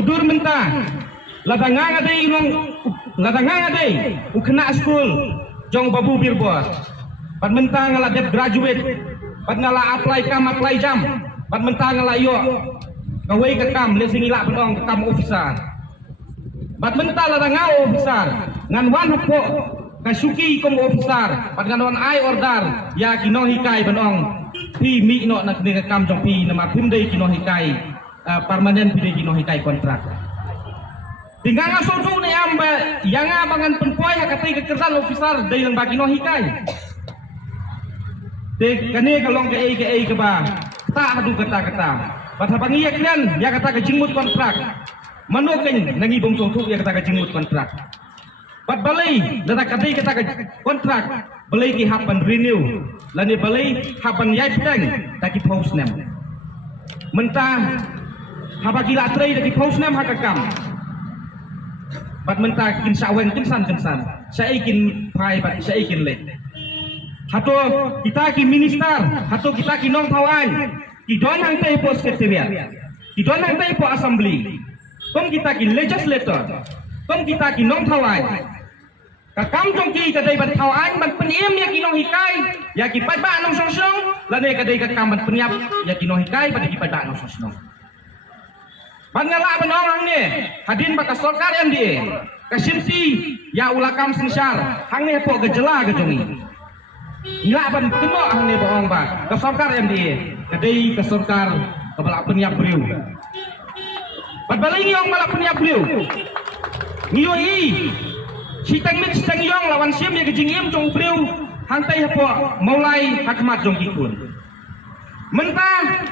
mudur mentah ladangang ade ukena school jong babu birbor pad mentah ngala det graduate pad ngala apply jam pad mentah ngala yo kawai kekam le singila penong kekam officer pad mentah ladangau officer ngan wan hapo kasuki kom officer pad ngan wan ai order ya kino hikai penong pi mi no nak kekam jong pi nama pimdei kino hikai permanen pi kino hikai kontrak tinggal ngasodu ni amba yang abangan penpoy katai kekersan officer dari lang bagi no hikai te kane kalong ke ba ta hadu kata pathabangi yaklan ya kata ke jingmut kontrak manoken nangi bong songtu ya kata ke jingmut kontrak pat balai data katai kata ke kontrak balai ki hapan renew lani balai hapan yai pedang taki post nem mentah habagi latrai taki post nem hakakam pat mentah kin saweng kin san saya ikin pai pat saya ikin le hato kita ki minister hato kita ki nong thawan ki don hang tei po secretariat ki don hang tei po assembly kom kita ki legislator kom kita ki nong thawan ka kam jong ki ka dei bat thawan ban peniem ya ki nong hikai ya ki pai ba nong song la ne ka dei ka kam ban peniap ya ki nong hikai ba ki pai ba nong song ban ngala benong hang ne hadin baka sorkar MDA kasimti ya ulakam sensar hang ne po gejela gejongi ila ban keno hang ne bohong ba ka sorkar MDA kadai ka sorkar ka bala peniap briu bat balai ngiong bala peniap briu ngiyo i sitang yong lawan sim ya gejingiem jong briu hang tai po mulai hakmat jong kikun mentah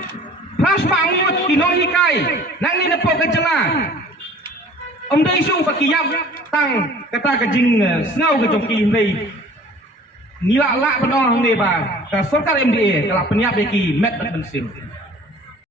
Pras bangut kinong hikai nang ni nepo kejela dai su pakiyap tang kata kejing snau ke jongki hei nila la penong ne ba ka sorkar MDA kala peniap ki met pensim